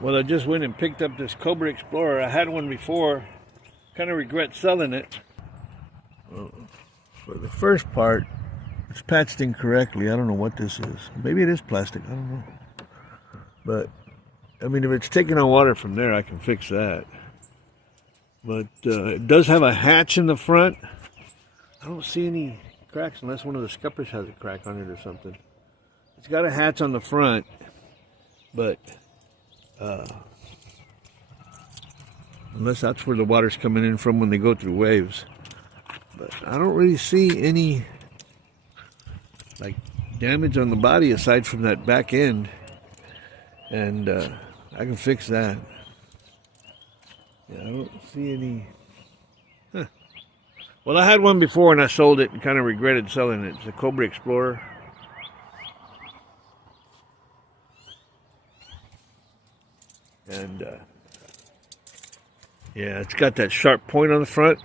Well, I just went and picked up this Cobra Explorer. I had one before. Kind of regret selling it. Well, for the first part, it's patched incorrectly. I don't know what this is. Maybe it is plastic. I don't know. But, I mean, if it's taking on water from there, I can fix that. But it does have a hatch in the front. I don't see any cracks unless one of the scuppers has a crack on it or something. It's got a hatch on the front, but unless that's where the water's coming in from when they go through waves. But I don't really see any like damage on the body aside from that back end, and I can fix that. Yeah, I don't see any. Huh. Well, I had one before and I sold it and kind of regretted selling it. It's a Cobra Explorer. And yeah, it's got that sharp point on the front.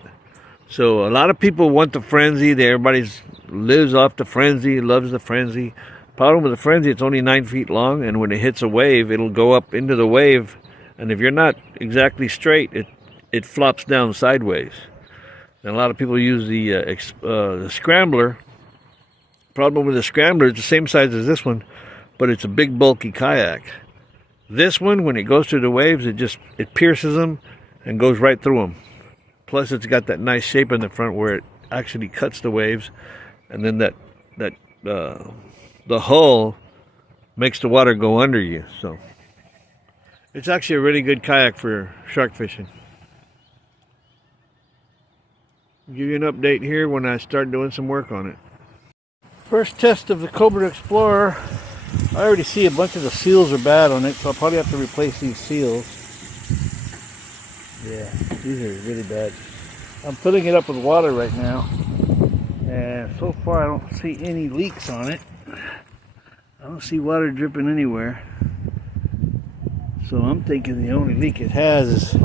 So a lot of people want the Frenzy. Everybody lives off the Frenzy, loves the Frenzy. Problem with the Frenzy, it's only 9 feet long, and when it hits a wave, it'll go up into the wave. And if you're not exactly straight, it flops down sideways. And a lot of people use the Scrambler. Problem with the Scrambler, it's the same size as this one, but it's a big, bulky kayak. This one, when it goes through the waves, it pierces them and goes right through them. Plus, it's got that nice shape in the front where it actually cuts the waves, and then the hull makes the water go under you. So it's actually a really good kayak for shark fishing. I'll give you an update here when I start doing some work on it. First test of the Cobra Explorer. I already see a bunch of the seals are bad on it, so I'll probably have to replace these seals. Yeah, these are really bad. I'm filling it up with water right now, and so far I don't see any leaks on it. I don't see water dripping anywhere. So I'm thinking the only leak it has is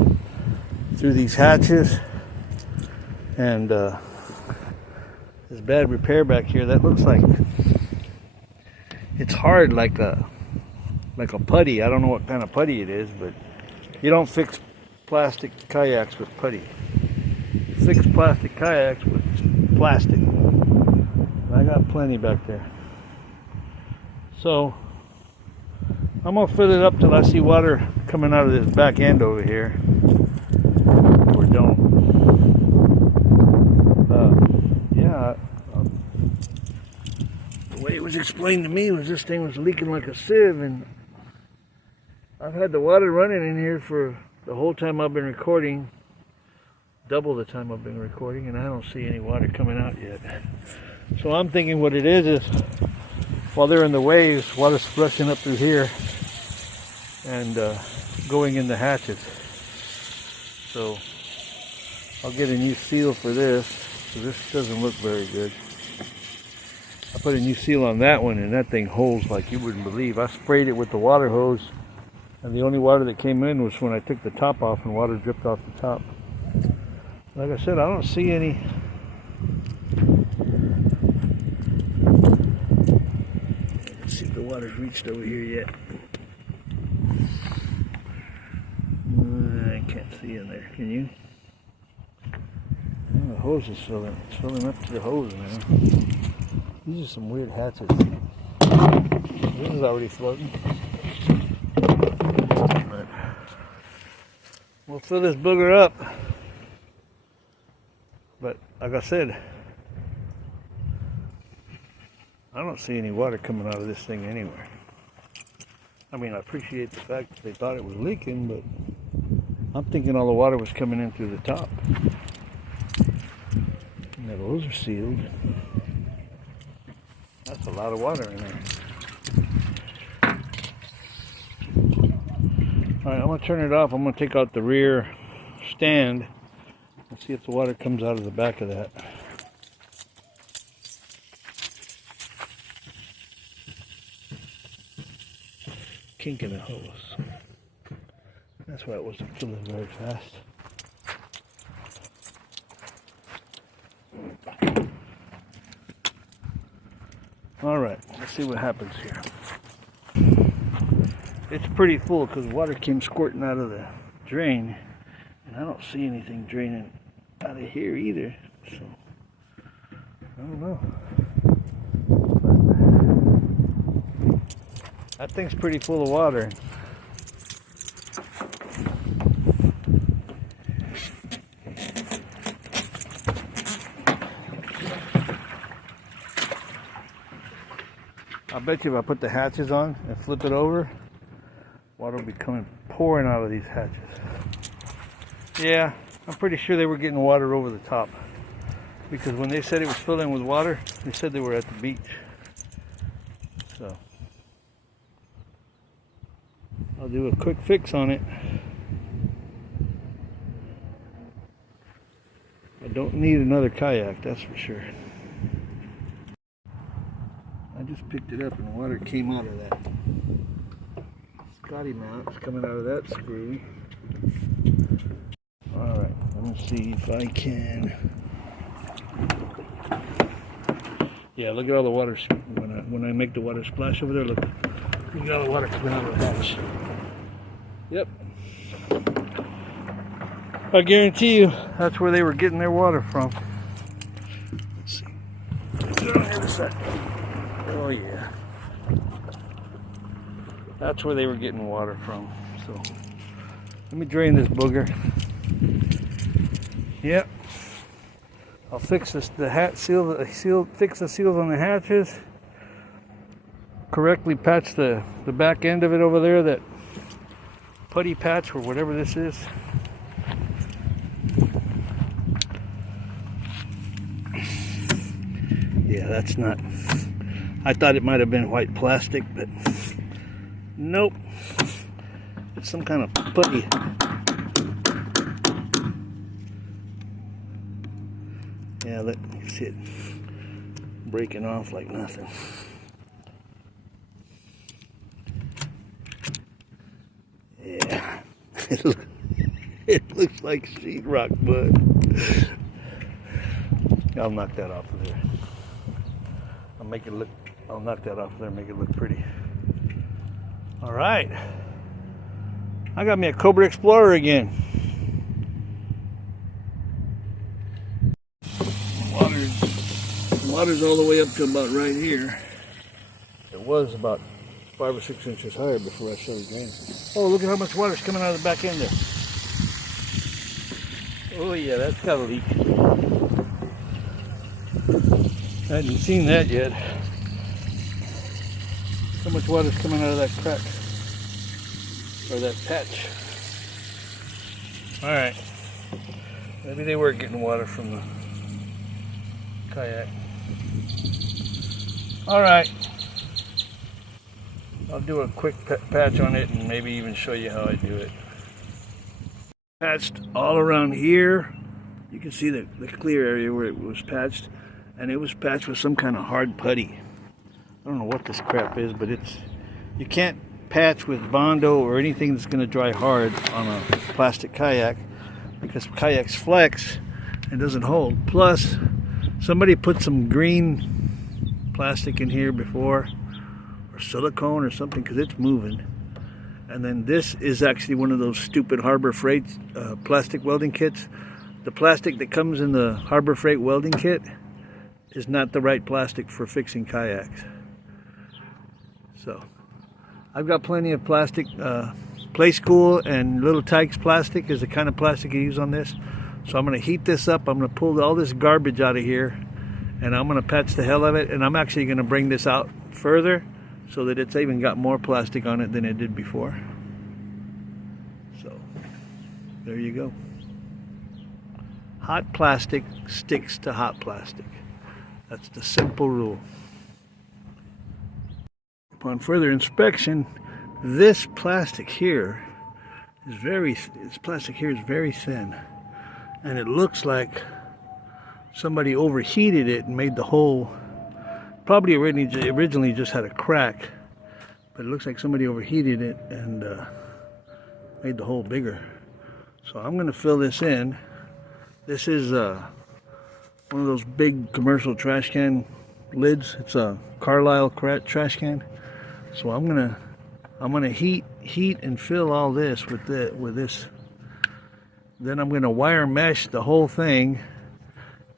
through these hatches, and this bad repair back here. That looks like it's hard, like a putty. I don't know what kind of putty it is, but you don't fix plastic kayaks with putty. You fix plastic kayaks with plastic. I got plenty back there. So I'm gonna fill it up till I see water coming out of this back end over here. Or don't. Yeah. The way it was explained to me was this thing was leaking like a sieve, and I've had the water running in here for the whole time I've been recording, double the time I've been recording, and I don't see any water coming out yet. So I'm thinking what it is while they're in the waves, water's splushing up through here and going in the hatches. So I'll get a new seal for this. So this doesn't look very good. I put a new seal on that one, and that thing holds like you wouldn't believe. I sprayed it with the water hose, and the only water that came in was when I took the top off, and water dripped off the top. Like I said, I don't see any. Let's see if the water's reached over here yet. I can't see in there. Can you? Oh, the hose is filling. It's filling up to the hose now. These are some weird hatches. This is already floating. But we'll fill this booger up. But like I said, I don't see any water coming out of this thing anywhere. I mean, I appreciate the fact that they thought it was leaking, but I'm thinking all the water was coming in through the top. Now those are sealed. That's a lot of water in there. Alright, I'm going to turn it off. I'm going to take out the rear stand and see if the water comes out of the back of that. Kink in the hose. That's why it wasn't filling very fast. Alright, let's see what happens here. it's pretty full because water came squirting out of the drain, and I don't see anything draining out of here either, so I don't know. But that thing's pretty full of water. I bet you if I put the hatches on and flip it over, water will be pouring out of these hatches. Yeah, I'm pretty sure they were getting water over the top, because when they said it was filling with water, they said they were at the beach. So I'll do a quick fix on it. I don't need another kayak, that's for sure. I just picked it up and water came out of that Scotty mount. It's coming out of that screw. Alright, let me see if I can. Yeah, look at all the water. When I make the water splash over there, look at all the water coming out of the hatch. Yep. I guarantee you that's where they were getting their water from. Let's see. Get on the other side. Oh yeah. That's where they were getting water from. So let me drain this booger. Yep. I'll fix this, fix the seals on the hatches. Correctly patch the back end of it over there, that putty patch or whatever this is. Yeah, that's not. I thought it might have been white plastic, but nope. It's some kind of putty. Yeah, let me see it breaking off like nothing. Yeah, it looks like sheetrock, but I'll knock that off of there. I'll knock that off there and make it look pretty. All right, I got me a Cobra Explorer again. Water's all the way up to about right here. It was about 5 or 6 inches higher before I started draining. Oh, look at how much water's coming out of the back end there. Oh yeah, that's got a leak. I hadn't seen that yet. So much water's coming out of that crack, or that patch. All right, maybe they were getting water from the kayak. All right, I'll do a quick patch on it and maybe even show you how I do it. Patched all around here. You can see the clear area where it was patched, and it was patched with some kind of hard putty. I don't know what this crap is, but you can't patch with Bondo or anything that's going to dry hard on a plastic kayak, because kayaks flex and doesn't hold. Plus, somebody put some green plastic in here before, or silicone or something, because it's moving. And then this is actually one of those stupid Harbor Freight plastic welding kits. The plastic that comes in the Harbor Freight welding kit is not the right plastic for fixing kayaks. So I've got plenty of plastic. Play School and Little Tykes plastic is the kind of plastic you use on this. So I'm going to heat this up. I'm going to pull all this garbage out of here, and I'm going to patch the hell of it. And I'm actually going to bring this out further so that it's even got more plastic on it than it did before. So there you go. Hot plastic sticks to hot plastic. That's the simple rule. Upon further inspection, this plastic here is very thin, and it looks like somebody overheated it and made the hole. Probably originally just had a crack, but it looks like somebody overheated it and made the hole bigger. So I'm going to fill this in. This is one of those big commercial trash can lids. It's a Carlisle trash can. So I'm going to I'm gonna heat and fill all this with this. Then I'm gonna wire mesh the whole thing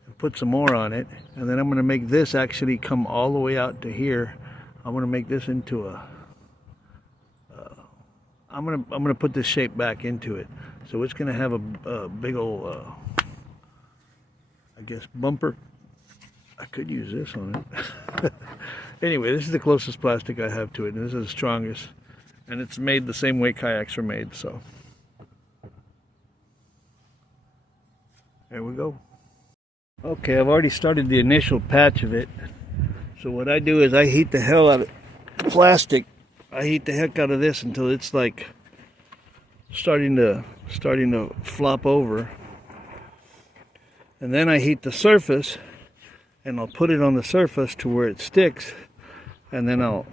and put some more on it. And then I'm gonna make this actually come all the way out to here. I'm gonna make this into a I'm gonna put this shape back into it. So it's gonna have a big old I guess bumper. I could use this on it. Anyway, this is the closest plastic I have to it, and this is the strongest. And it's made the same way kayaks are made, so. There we go. Okay, I've already started the initial patch of it. So what I do is I heat the hell out of plastic. I heat the heck out of this until it's like starting to flop over. And then I heat the surface, and I'll put it on the surface to where it sticks, and then I'll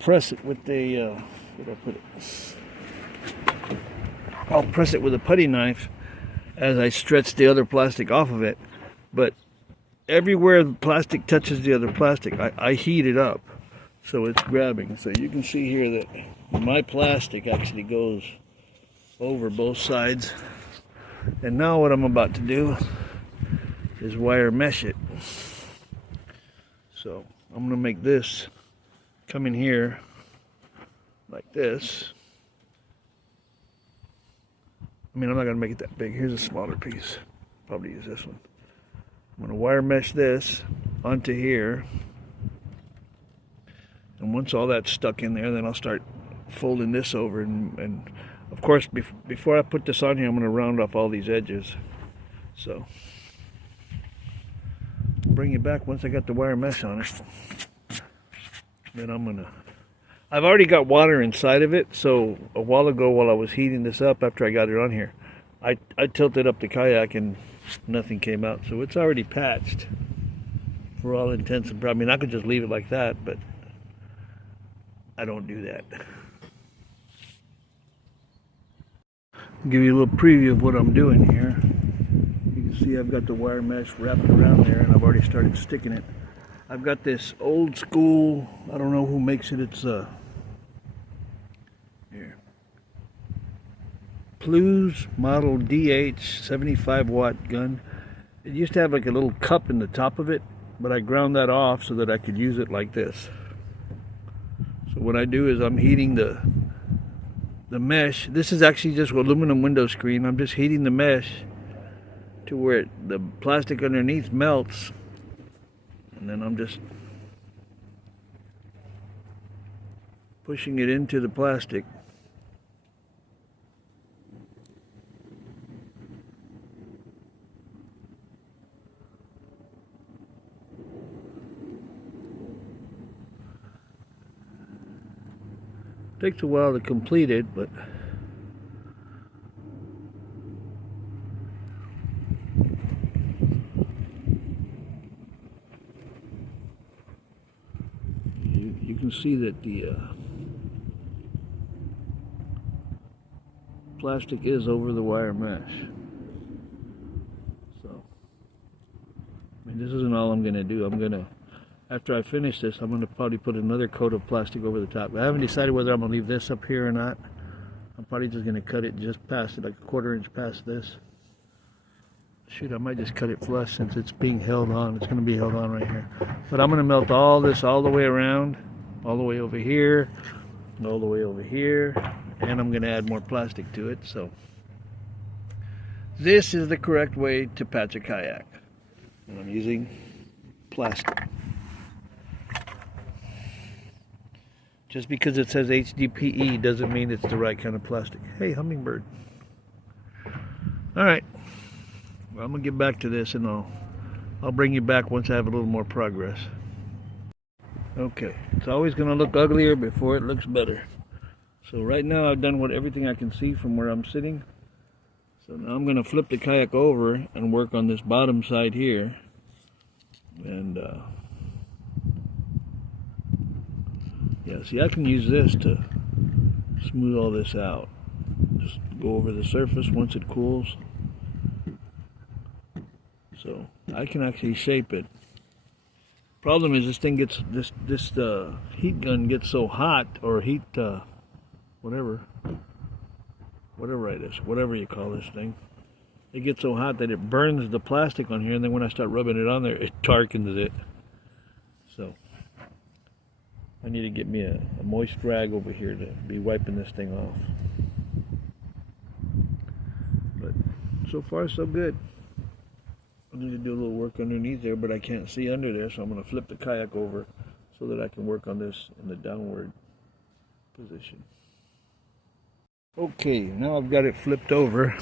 press it with the where'd I put it? I'll press it with a putty knife as I stretch the other plastic off of it. But everywhere the plastic touches the other plastic, I heat it up so it's grabbing. So you can see here that my plastic actually goes over both sides. And now what I'm about to do is wire mesh it. So I'm going to make this come in here like this. I mean, I'm not going to make it that big. Here's a smaller piece. Probably use this one. I'm going to wire mesh this onto here. And once all that's stuck in there, then I'll start folding this over. And of course, before I put this on here, I'm going to round off all these edges. So bring it back once I got the wire mesh on it. Then I've already got water inside of it, so a while ago while I was heating this up after I got it on here, I tilted up the kayak and nothing came out. So it's already patched for all intents and purposes. I mean, I could just leave it like that, but I don't do that. I'll give you a little preview of what I'm doing here. You can see I've got the wire mesh wrapped around there, and I've already started sticking it. I've got this old school, I don't know who makes it, it's here, Plews model DH 75 watt gun. It used to have like a little cup in the top of it, but I ground that off so that I could use it like this. So what I do is I'm heating the mesh. This is actually just aluminum window screen. I'm just heating the mesh to where the plastic underneath melts, and then I'm just pushing it into the plastic. Takes a while to complete it, but you can see that the plastic is over the wire mesh. So, I mean, this isn't all I'm going to do. After I finish this, I'm going to probably put another coat of plastic over the top. I haven't decided whether I'm going to leave this up here or not. I'm probably just going to cut it just past it, like a 1/4 inch past this. Shoot, I might just cut it flush since it's being held on. It's going to be held on right here. But I'm going to melt all this all the way around, all the way over here, and all the way over here. And I'm going to add more plastic to it. So this is the correct way to patch a kayak. And I'm using plastic. Just because it says HDPE doesn't mean it's the right kind of plastic. Hey, hummingbird. All right. Well, I'm going to get back to this, and I'll bring you back once I have a little more progress. Okay. It's always going to look uglier before it looks better. So right now I've done everything I can see from where I'm sitting. So now I'm going to flip the kayak over and work on this bottom side here. And yeah, see, I can use this to smooth all this out. Just go over the surface once it cools. So I can actually shape it. Problem is this thing gets, this heat gun gets so hot, or whatever it is, whatever you call this thing. It gets so hot that it burns the plastic on here, and then when I start rubbing it on there, it darkens it. So I need to get me a moist rag over here to be wiping this thing off. But so far so good. I need to do a little work underneath there, but I can't see under there, so I'm going to flip the kayak over so that I can work on this in the downward position. Okay, now I've got it flipped over.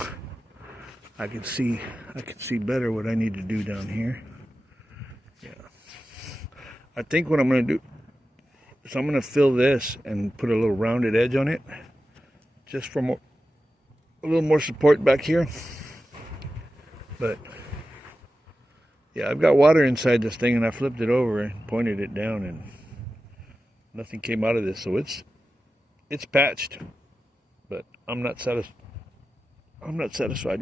I can see better what I need to do down here. Yeah. I think what I'm going to do is I'm going to fill this and put a little rounded edge on it, just for a little more support back here. But yeah, I've got water inside this thing, and I flipped it over and pointed it down, and nothing came out of this, so it's patched. But I'm not satisfied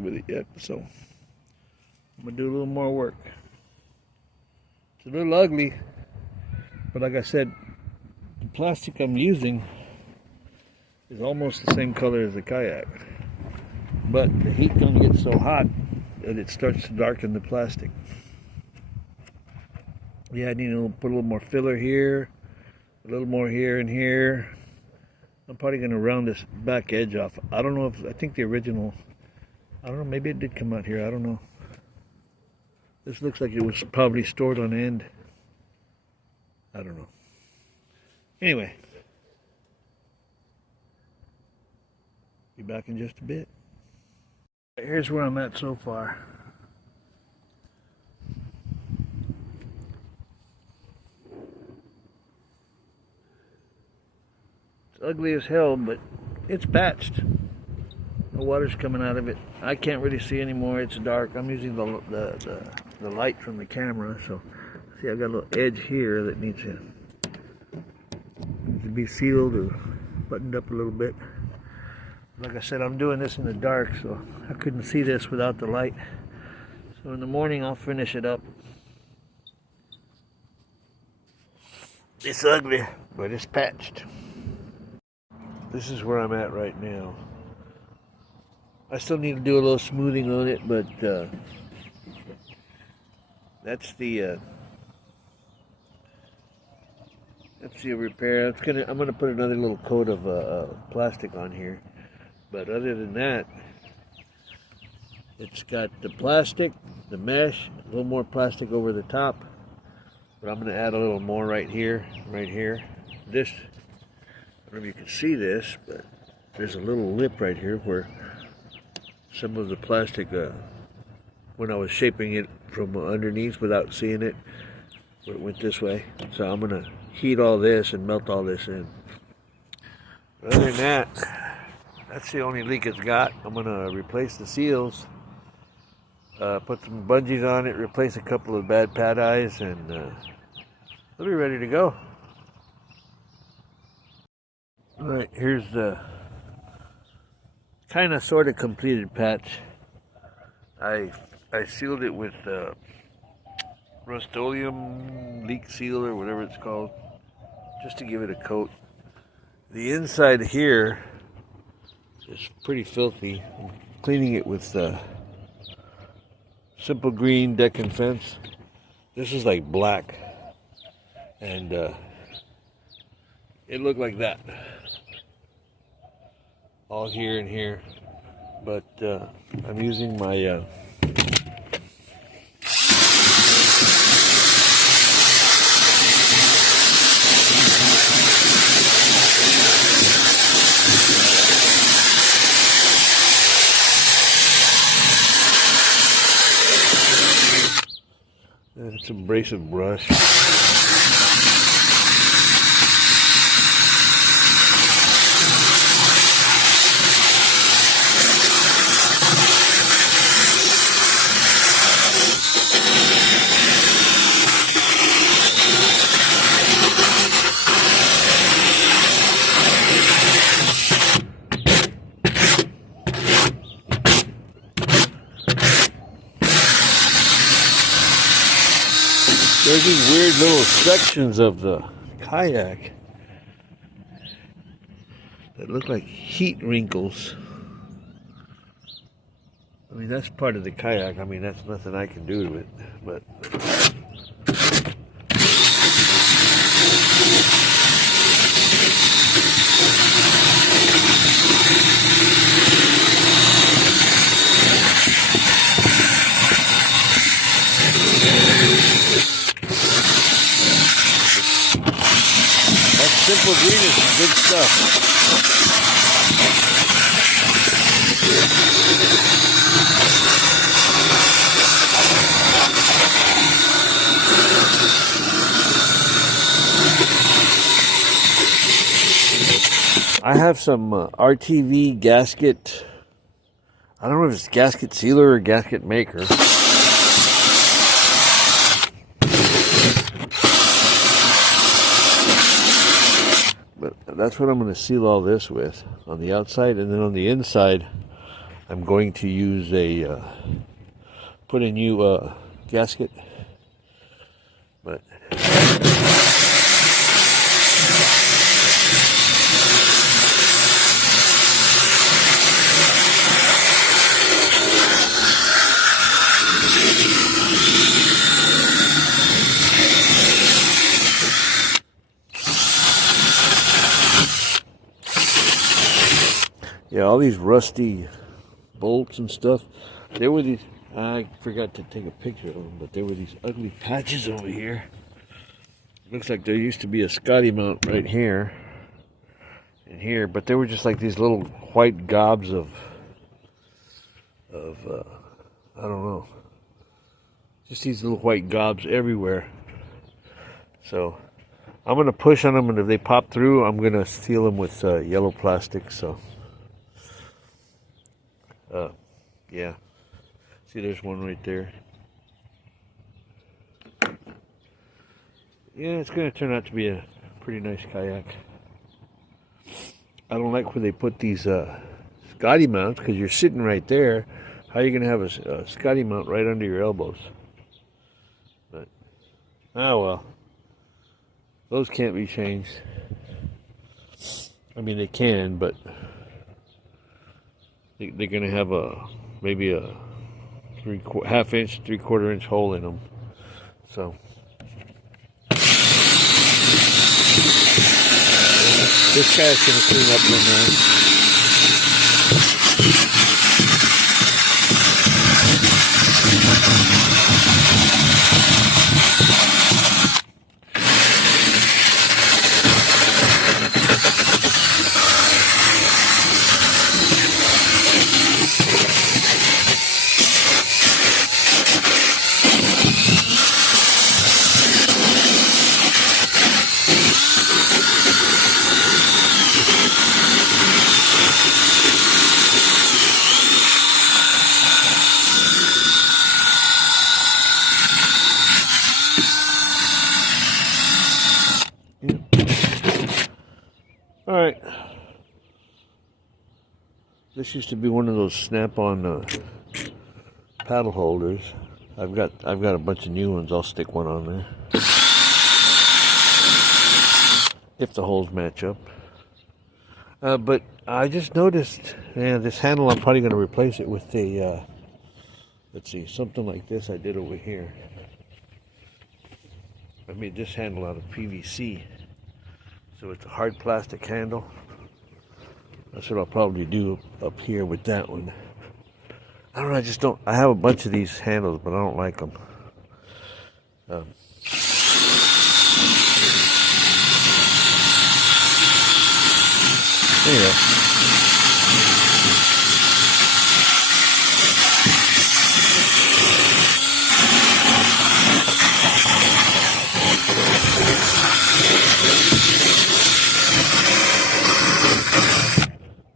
with it yet, so I'm gonna do a little more work. It's a little ugly, but like I said, the plastic I'm using is almost the same color as the kayak, but the heat gonna get so hot that it starts to darken the plastic. Yeah, I need to put a little more filler here, a little more here and here. I'm probably going to round this back edge off. I don't know I think the original, I don't know, maybe it did come out here, I don't know. This looks like it was probably stored on end. I don't know. Anyway, be back in just a bit. Here's where I'm at so far. It's ugly as hell, but it's patched. The water's coming out of it. I can't really see anymore. It's dark. I'm using the light from the camera, so see, I've got a little edge here that needs to be sealed or buttoned up a little bit. Like I said, I'm doing this in the dark, so I couldn't see this without the light. So in the morning, I'll finish it up. It's ugly, but it's patched. This is where I'm at right now. I still need to do a little smoothing on it, but that's the repair. I'm gonna put another little coat of plastic on here, but other than that, it's got the plastic, the mesh, a little more plastic over the top, but I'm gonna add a little more right here. This, I don't know if you can see this, but there's a little lip right here where some of the plastic, when I was shaping it from underneath without seeing it, it went this way. So I'm going to heat all this and melt all this in. Other than that, that's the only leak it's got. I'm going to replace the seals, put some bungees on it, replace a couple of bad pad eyes, and it'll be ready to go. Alright, here's the kind of sort of completed patch. I sealed it with Rust-Oleum leak seal or whatever it's called, just to give it a coat. The inside here is pretty filthy. I'm cleaning it with simple green deck and fence. This is like black, and it looked like that, all here and here, but I'm using my it's abrasive brush. There's these weird little sections of the kayak that look like heat wrinkles. I mean, that's part of the kayak. I mean, that's nothing I can do to it, but that simple green is some good stuff. I have some RTV gasket. I don't know if it's gasket sealer or gasket maker. But that's what I'm going to seal all this with on the outside, and then on the inside I'm going to use a put a new gasket. But yeah, all these rusty bolts and stuff. There were these, I forgot to take a picture of them, but there were these ugly patches over here. Looks like there used to be a Scotty mount right here and here, but they were just like these little white gobs of I don't know, just these little white gobs everywhere. So I'm gonna push on them, and if they pop through, I'm gonna seal them with yellow plastic. So yeah, see, there's one right there. Yeah, it's gonna turn out to be a pretty nice kayak. I don't like where they put these Scotty mounts, because you're sitting right there. How are you gonna have a Scotty mount right under your elbows? But oh well, those can't be changed. I mean, they can, but they're gonna have maybe a half inch, 3/4 inch hole in them. So this guy's gonna clean up on that. All right. This used to be one of those snap-on paddle holders. I've got a bunch of new ones. I'll stick one on there if the holes match up. But I just noticed, this handle, I'm probably going to replace it with a let's see, something like this I did over here. I made this handle out of PVC. So it's a hard plastic handle. That's what I'll probably do up here with that one. I don't know, I have a bunch of these handles, but I don't like them. There you go.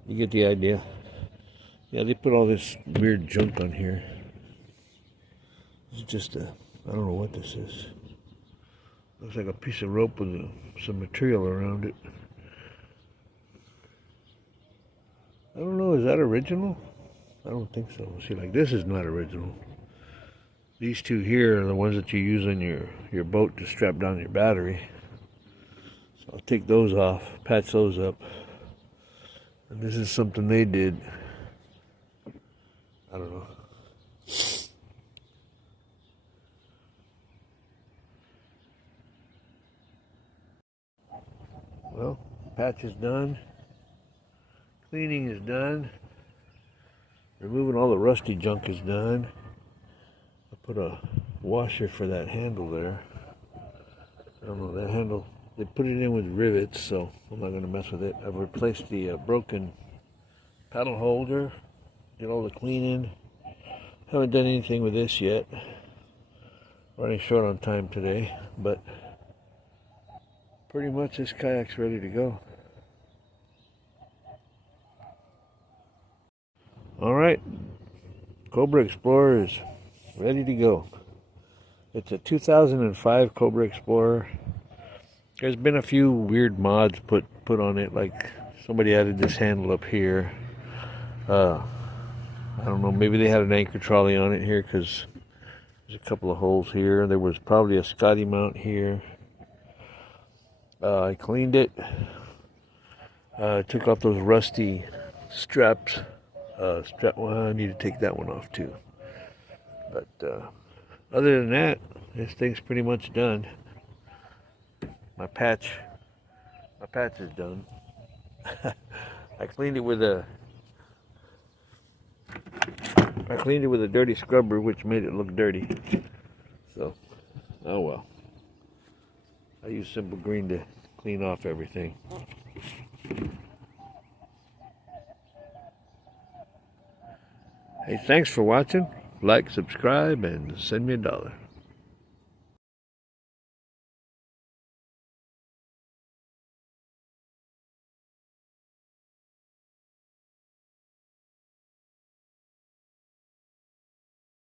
You get the idea. Yeah, they put all this weird junk on here. It's just I don't know what this is. Looks like a piece of rope with some material around it. I don't know, is that original? I don't think so. See, like, this is not original. These two here are the ones that you use on your boat to strap down your battery. So I'll take those off, patch those up. And this is something they did. I don't know. Well, patch is done. Cleaning is done. Removing all the rusty junk is done. I put a washer for that handle there. I don't know, that handle, they put it in with rivets, so I'm not going to mess with it. I've replaced the broken paddle holder, did all the cleaning. Haven't done anything with this yet. Running short on time today, but pretty much this kayak's ready to go. Alright, Cobra Explorer is ready to go. It's a 2005 Cobra Explorer. There's been a few weird mods put on it, like somebody added this handle up here. I don't know, maybe they had an anchor trolley on it here because there's a couple of holes here. There was probably a Scotty mount here. I cleaned it. Took off those rusty straps. Well, I need to take that one off too. But other than that, this thing's pretty much done. My patch is done. I cleaned it with a dirty scrubber, which made it look dirty. So, oh well. I use Simple Green to clean off everything. Hey, thanks for watching. Like, subscribe, and send me $1.